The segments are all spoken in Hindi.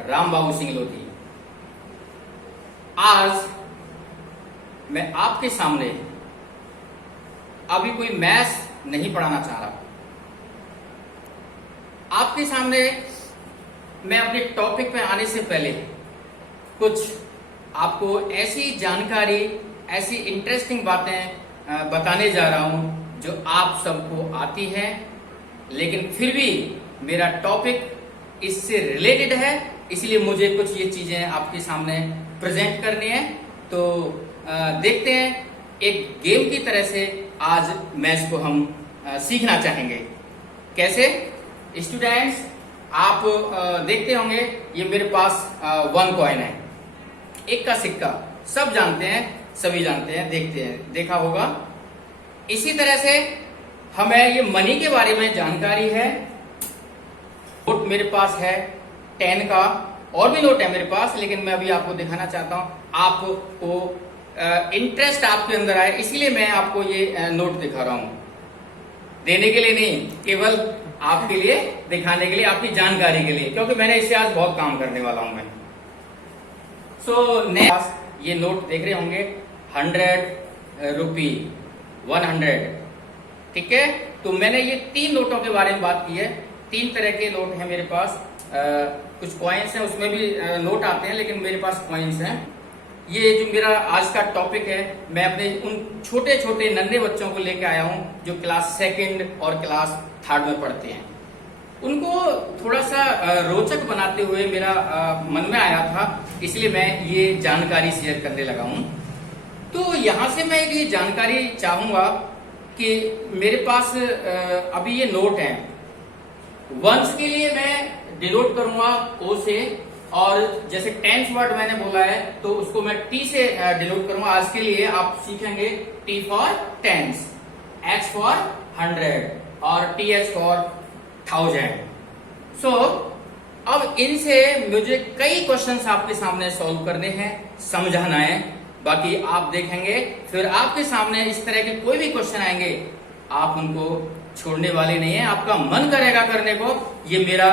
राम बाबू सिंह लोधी। आज मैं आपके सामने अभी कोई मैथ्स नहीं पढ़ाना चाह रहा। आपके सामने मैं अपने टॉपिक पे आने से पहले कुछ आपको ऐसी जानकारी, ऐसी इंटरेस्टिंग बातें बताने जा रहा हूं जो आप सबको आती है, लेकिन फिर भी मेरा टॉपिक इससे रिलेटेड है, इसलिए मुझे कुछ ये चीजें आपके सामने प्रेजेंट करनी है। तो देखते हैं, एक गेम की तरह से आज मैथ्स को हम सीखना चाहेंगे। कैसे? स्टूडेंट्स, आप देखते होंगे ये मेरे पास 1 कॉइन है, एक का सिक्का, सब जानते हैं, सभी जानते हैं, देखते हैं, देखा होगा। इसी तरह से हमें ये मनी के बारे में जानकारी है। नोट मेरे पास है 10 का, और भी नोट है मेरे पास, लेकिन मैं अभी आपको दिखाना चाहता हूं, आपको इंटरेस्ट आपके अंदर आए, इसीलिए मैं आपको ये नोट दिखा रहा हूं। देने के लिए नहीं, केवल आपके लिए, दिखाने के लिए, आपकी जानकारी के लिए, क्योंकि मैंने इससे आज बहुत काम करने वाला हूं मैं। नेक्स्ट ये नोट देख रहे होंगे, 100 रुपी, 100, ठीक है। तो मैंने ये 3 नोटों के बारे में बात की है। 3 तरह के नोट हैं मेरे पास। कुछ कॉइन्स हैं, उसमें भी नोट आते हैं, लेकिन मेरे पास कॉइन्स हैं। ये जो मेरा आज का टॉपिक है, मैं अपने उन छोटे छोटे नन्हे बच्चों को लेकर आया हूं जो क्लास 2 और क्लास 3 में पढ़ते हैं। उनको थोड़ा सा रोचक बनाते हुए मेरा मन में आया था, इसलिए मैं ये जानकारी शेयर करने लगा हूं। तो यहां से मैं एक ये जानकारी चाहूंगा कि मेरे पास अभी ये नोट है। वंस के लिए मैं डिनोट करूंगा O से, और जैसे टेंस वर्ड मैंने बोला है तो उसको मैं T से डिनोट करूंगा। आज के लिए आप सीखेंगे T for tens, H for 100 और TH फॉर 1000। सो अब इनसे मुझे कई क्वेश्चंस आपके सामने सॉल्व करने हैं, समझाना है। बाकी आप देखेंगे, फिर आपके सामने इस तरह के कोई भी क्वेश्चन आएंगे, आप उनको छोड़ने वाले नहीं है, आपका मन करेगा करने को। ये मेरा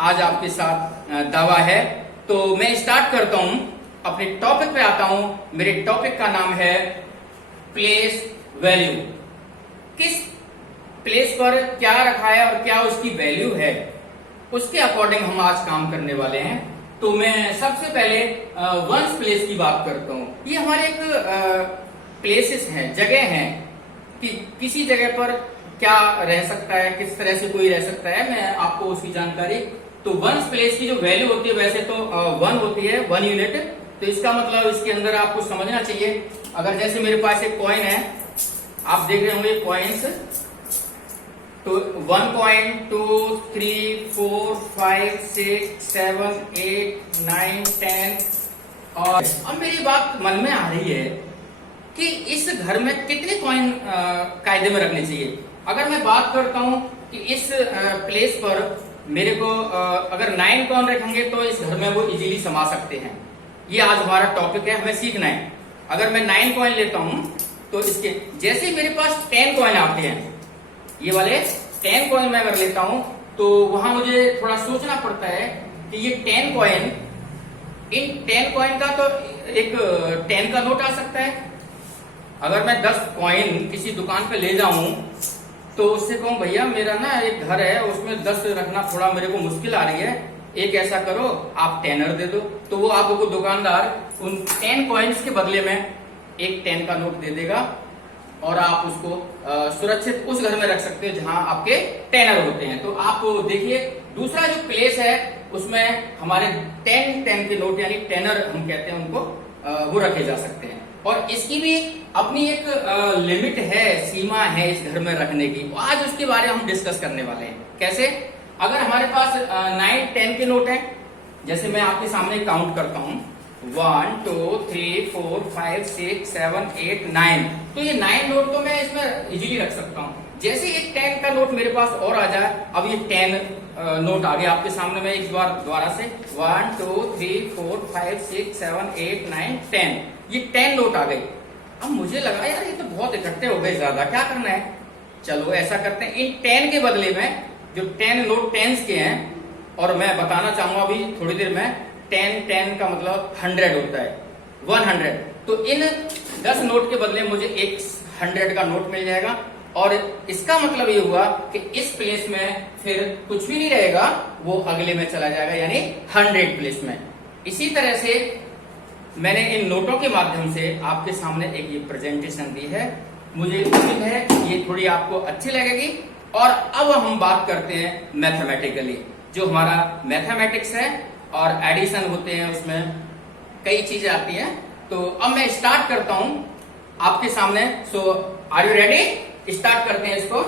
आज आपके साथ दावा है। तो मैं स्टार्ट करता हूं, अपने टॉपिक पे आता हूं। मेरे टॉपिक का नाम है प्लेस वैल्यू। किस प्लेस पर क्या रखा है और क्या उसकी वैल्यू है, उसके अकॉर्डिंग हम आज काम करने वाले हैं। तो मैं सबसे पहले वंस प्लेस की बात करता हूं। ये हमारे एक प्लेसेस हैं, जगह हैं कि किसी जगह पर क्या रह सकता है, किस तरह से कोई रह सकता है, मैं आपको उसकी जानकारी। तो वंस प्लेस की जो वैल्यू होती है, वैसे तो 1 होती है, 1 यूनिट। तो इसका मतलब इसके अंदर आपको समझना चाहिए, अगर जैसे मेरे पास एक कॉइन है, आप देख रहे होंगे कॉइन्स, तो 1 कॉइन, 2, 3, 4, 5, 6, 7, 8, 9, 10। और अब मेरी बात मन में आ रही है कि इस घर में कितने कॉइन कायदे में रखने चाहिए। अगर मैं बात करता हूं कि इस प्लेस पर मेरे को अगर 9 कॉइन रखेंगे तो इस घर में वो इजीली समा सकते हैं। ये आज हमारा टॉपिक है, हमें सीखना है। अगर मैं 9 कॉइन लेता हूं तो इसके जैसे मेरे पास 10 कॉइन आते हैं, ये वाले 10 कॉइन मैं अगर लेता हूं तो वहां मुझे थोड़ा सोचना पड़ता है कि ये 10 कॉइन, इन 10 कॉइन का तो एक 10 का नोट आ सकता है। अगर मैं 10 कॉइन किसी दुकान पे ले जाऊं तो उससे कहूं, भैया मेरा ना एक घर है, उसमें 10 रखना थोड़ा मेरे को मुश्किल आ रही है, एक ऐसा करो आप 10 दे दो। तो वो आपको दुकानदार उन 10 कॉइन्स के बदले में एक 10 का नोट दे देगा, और आप उसको सुरक्षित उस घर में रख सकते हो जहां आपके 10 होते हैं। तो आप देखिए, दूसरा जो प्लेस है उसमें हमारे 10 के नोट, यानी 10 हम कहते हैं उनको, वो रखे जा सकते हैं। और इसकी भी अपनी एक लिमिट है, सीमा है इस घर में रखने की। आज उसके बारे में हम डिस्कस करने वाले हैं। कैसे? अगर हमारे पास 9, 10 के नोट हैं, जैसे मैं आपके सामने काउंट करता हूं, 1, 2, 3, 4, 5, 6, 7, 8, 9, तो ये 9 नोट तो मैं इसमें इजीली रख सकता हूं। जैसे एक 10 का नोट मेरे पास और आ जाए, अब ये 10 नोट आ गया आपके सामने, मैं एक बार दोबारा से 1, 2, 3, 4, 5, 6, 7, 8, 9, 10, ये 10 नोट आ गए। अब मुझे लगा यार ये तो बहुत इकट्ठे हो गए, ज्यादा क्या करना है। चलो ऐसा करते हैं, इन 10 के बदले में जो 10 नोट 10s के हैं और मैं बताना चाहूंगा अभी थोड़ी देर में 10 का मतलब 100 होता है 100। तो इन 10 नोट के बदले मुझे एक 100 का नोट मिल जाएगा और इसका मतलब ये हुआ कि इस प्लेस में फिर कुछ भी नहीं रहेगा, वो अगले में चला जाएगा यानी 100 प्लेस में। इसी तरह से मैंने इन नोटों के माध्यम से आपके सामने एक ये प्रेजेंटेशन दी है, मुझे उम्मीद है ये थोड़ी आपको अच्छी लगेगी। और अब हम बात करते हैं मैथमेटिकली, जो हमारा मैथमेटिक्स है और एडिशन होते हैं, उसमें कई चीजें आती हैं। तो अब मैं स्टार्ट करता हूं आपके सामने। सो आर यू रेडी? स्टार्ट करते हैं इसको।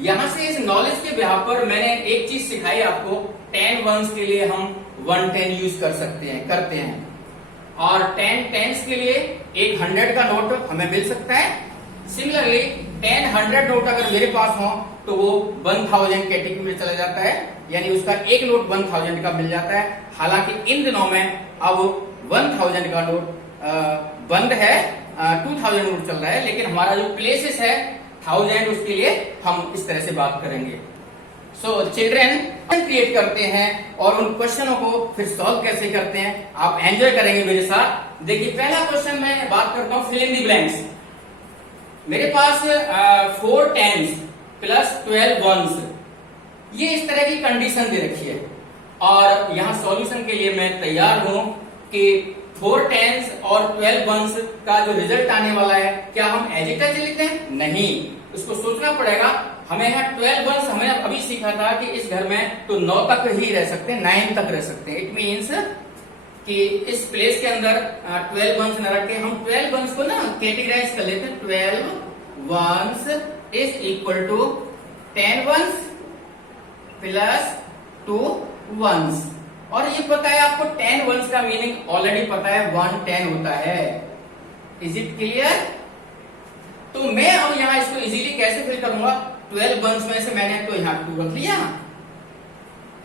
यहां से इस नॉलेज के बिहाफ पर मैंने एक चीज सिखाई आपको, 10 वंस के लिए हम 110 यूज कर सकते हैं, करते हैं, और 10 टेंस के लिए एक 100 का नोट हमें मिल सकता है। सिमिलरली 10 100 नोट अगर मेरे पास हो तो वो 1000 कैटेगरी में चला जाता है, यानी उसका एक नोट 1000 का मिल जाता है। हालांकि इन दिनों में अब 1000 का नोट बंद है, 2000 नोट चल रहा है, लेकिन हमारा जो प्लेसेस है 1000, उसके लिए हम इस तरह से बात करेंगे। सो चिल्ड्रन क्रिएट करते हैं और उन क्वेश्चनों को फिर सॉल्व कैसे करते हैं आप एंजॉय करेंगे मेरे साथ। देखिए पहला क्वेश्चन मैं बात करता हूं फिल इन द ब्लैंक्स। मेरे पास 4 10s प्लस 12 1s, ये इस तरह की कंडीशन दे रखी है और यहां सॉल्यूशन के लिए मैं तैयार हूं कि 4 10s और 12 1s का जो रिजल्ट आने वाला है, क्या हम एज इट इज लिखते हैं? नहीं, उसको सोचना पड़ेगा। हमें यहाँ 12 1s हमने अभी सीखा था कि इस घर में तो 9 तक ही रह सकते हैं, 9 तक रह सकते हैं। इट मीन्स कि इस प्लेस के अंदर 12 1s न रख के हम 12 1s को ना कैटेगराइज कर लेते हैं। 12 1s is equal to 10 1s plus 2 1s। और ये पता है आपको 10 1s का मीनिंग ऑलरेडी पता है, 110 होता है। Is it clear? तो मैं अब यहाँ इसको इजीली कैसे फिल करूंगा? 12 1s में से मैंने तो यहाँ 2 रख लिया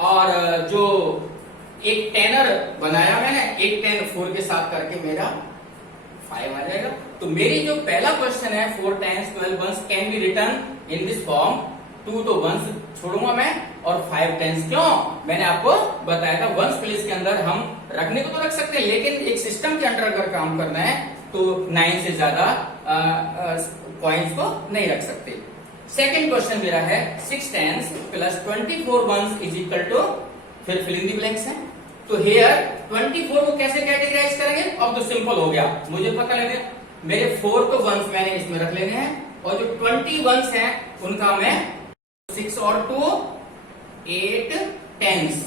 और जो एक टेनर बनाया मैंने, एक 10 4 के साथ करके मेरा 5 आ जाएगा। तो मेरी जो पहला क्वेश्चन है 4 10s 12 1s can be return in this form. 2 तो 1s छोड़ूंगा मैं और 5 10s क्यों? मैंने आपको बताया था 1s प्लेस के अंदर हम रखने को तो रख सकते हैं, लेकिन एक सिस्टम के अंडर अगर काम करना है तो 9 से ज्यादा पॉइंट्स को नहीं रख सकते। सेकेंड क्वेश्चन मेरा है 6 10s plus 24 1s is equal to, फिर फिल इन द ब्लैंक्स है। तो हियर 24 को कैसे कैटेगराइज करेंगे? अब तो सिंपल हो गया, मुझे पता लगे मेरे 4 तो 1s मैंने इसमें रख लेने हैं और जो 20 1s हैं उनका मैं 6 और 2 8 10s।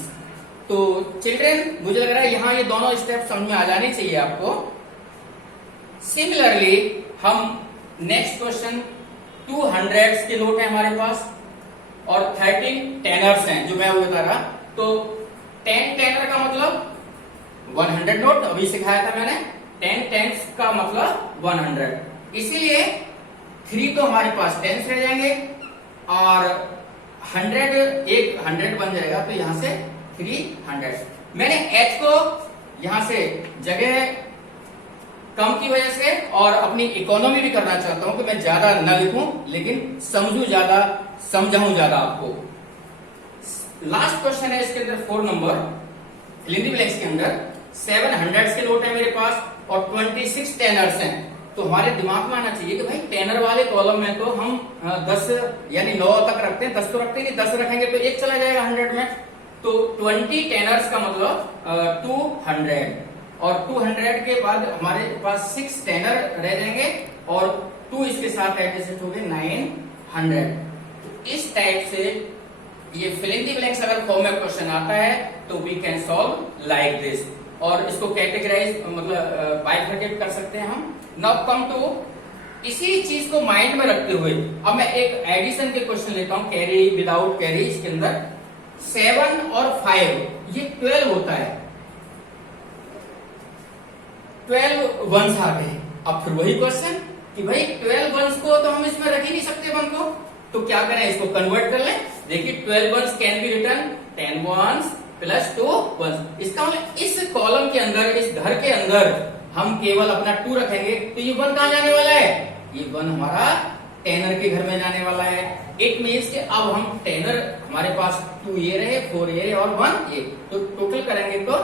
तो चिल्ड्रन मुझे लग रहा है यहाँ ये दोनों स्टेप समझ में आ जाने चाहिए आपको। सिमिलरली हम नेक्स्ट क्वेश्चन 200s के नोट है हमारे पास और 13 टेनर्स हैं जो मैं वो बता रहा। तो 10 टेनर का मतलब 100 नोट अभी सिखाया था मैंने, 10 10s का मतलब 100। इसीलिए 3 तो हमारे पास 10s रह जाएंगे और 100 एक 100 बन जाएगा, तो यहां से 300। मैंने h को यहां से जगह कम की वजह से और अपनी इकोनॉमी भी करना चाहता हूं कि मैं ज्यादा न लिखूं लेकिन समझूं ज्यादा, समझाऊं ज्यादा आपको। लास्ट क्वेश्चन है इसके अंदर 4 number fill in the blanks के अंदर 700s के नोट है मेरे पास और 26 टेनर्स हैं। तो हमारे दिमाग में आना चाहिए कि भाई टेनर वाले कॉलम में तो हम 10 यानी 9 तक रखते हैं, 10 तो रखते नहीं, 10 रखेंगे तो एक चला जाएगा 100 में। तो 20 टेनर्स का मतलब 200 और 200 के बाद हमारे पास 6 टेनर रह जाएंगे और 2 इसके साथ एडजस्ट हो गए 900। तो इस टाइप से ये फिल इन द ब्लैंक्स अगर फॉर्म में क्वेश्चन आता है तो we can solve like this और इसको कैटेगराइज मतलब बाइफरकेट कर सकते हैं हम। नाउ कम टू इसी चीज को माइंड में रखते हुए अब मैं एक एडिशन के क्वेश्चन लेता हूं, कैरी विदाउट कैरी। इसके अंदर 7 और 5 ये 12 होता है, 12 1s आ गए। अब फिर वही क्वेश्चन कि भाई 12 1s को तो हम इसमें रख ही नहीं सकते 1 को, तो क्या करें? इसको कन्वर्ट कर लें। देखिए 12 1s can be return 10 1s plus 2 1s। इसका मतलब इस कॉलम के अंदर, इस घर के अंदर हम केवल अपना 2 रखेंगे तो ये 1 कहां जाने वाला है? ये 1 हमारा टेनर के घर में जाने वाला है। इट मीन्स कि अब हम टेनर हमारे पास 2 ये रहे, 4 ये रहे और 1 ये, तो टोटल करेंगे तो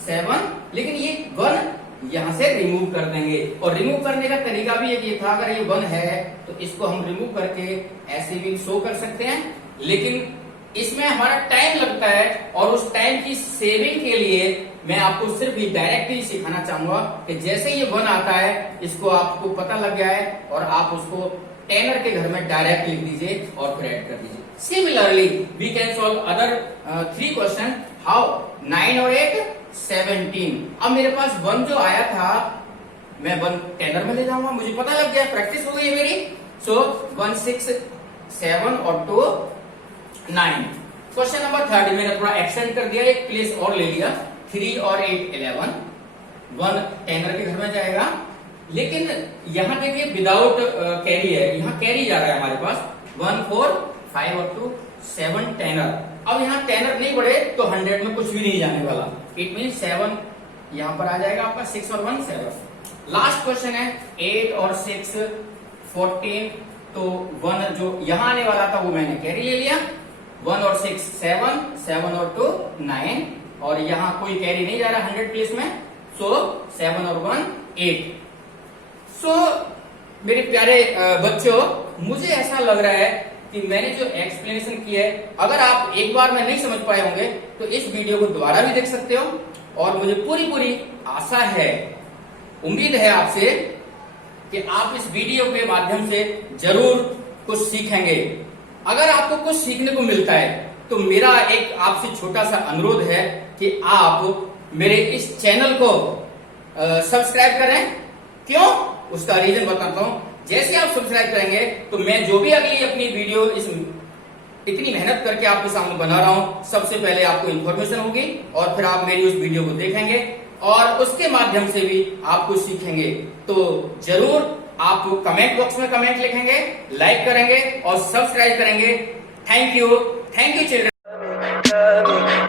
7, लेकिन ये 1 यहां से रिमूव कर देंगे। और रिमूव करने का तरीका भी एक ये था, अगर ये 1 है तो इसको हम रिमूव करके ऐसे भी शो कर सकते हैं, लेकिन इसमें हमारा टाइम लगता है और उस टाइम की सेविंग के लिए मैं आपको सिर्फ ये डायरेक्टली सिखाना चाहूंगा कि जैसे ये 1 आता है इसको आपको पता लग गया है और आप उसको टेनर के घर में डायरेक्ट लिख दीजिए और फिर ऐड कर दीजिए। Similarly we can solve other 3 question. How 9 और 8 17। अब मेरे पास 1 जो आया था मैं 1 टेनर में ले जाऊंगा, मुझे पता लग गया, प्रैक्टिस हो गई है मेरी। सो 1 6 7 और 2 9। क्वेश्चन नंबर 3 मैंने थोड़ा एक्सटेंड कर दिया, एक प्लेस और ले लिया। 3 और 8 11। 1 टेनर के घर में जाएगा, लेकिन यहां देखिए विदाउट कैरी है, यहां कैरी जा रहा है हमारे पास। 1 4 5 और 2 7 टेनर। अब यहाँ टेनर नहीं बढ़े तो 100 में कुछ भी नहीं जाने वाला। इट मीन 7 यहां पर आ जाएगा आपका, 6 और 1 7। लास्ट क्वेश्चन है 8 और 6 14। तो 1 जो यहां आने वाला था वो मैंने कैरी ले लिया। 1 और 6 7, 7 और 2 9, और यहां कोई कैरी नहीं जा रहा 100 प्लेस में, सो 7 और 1 8। सो मेरे प्यारे बच्चों, मुझे ऐसा लग रहा है कि मैंने जो एक्सप्लेनेशन किया है, अगर आप एक बार में नहीं समझ पाए होंगे तो इस वीडियो को दोबारा भी देख सकते हो। और मुझे पूरी आशा है, उम्मीद है आपसे कि आप इस वीडियो के माध्यम से जरूर कुछ सीखेंगे। अगर आपको कुछ सीखने को मिलता है तो मेरा एक आपसे छोटा सा अनुरोध है कि आप मेरे इस चैनल को सब्सक्राइब करें। क्यों? उसका रीजन बताता हूं। जैसे आप सब्सक्राइब करेंगे तो मैं जो भी अगली अपनी वीडियो इतनी मेहनत करके आपके सामने बना रहा हूं, सबसे पहले आपको इन्फॉर्मेशन होगी और फिर आप मेरी उस वीडियो को देखेंगे और उसके माध्यम से भी आप कुछ सीखेंगे। तो जरूर आप कमेंट बॉक्स में कमेंट लिखेंगे, लाइक करेंगे और सब्सक्राइब करेंगे। Thank you children.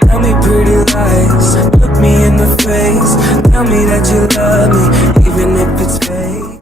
Tell me pretty lies, look me in the face, tell me that you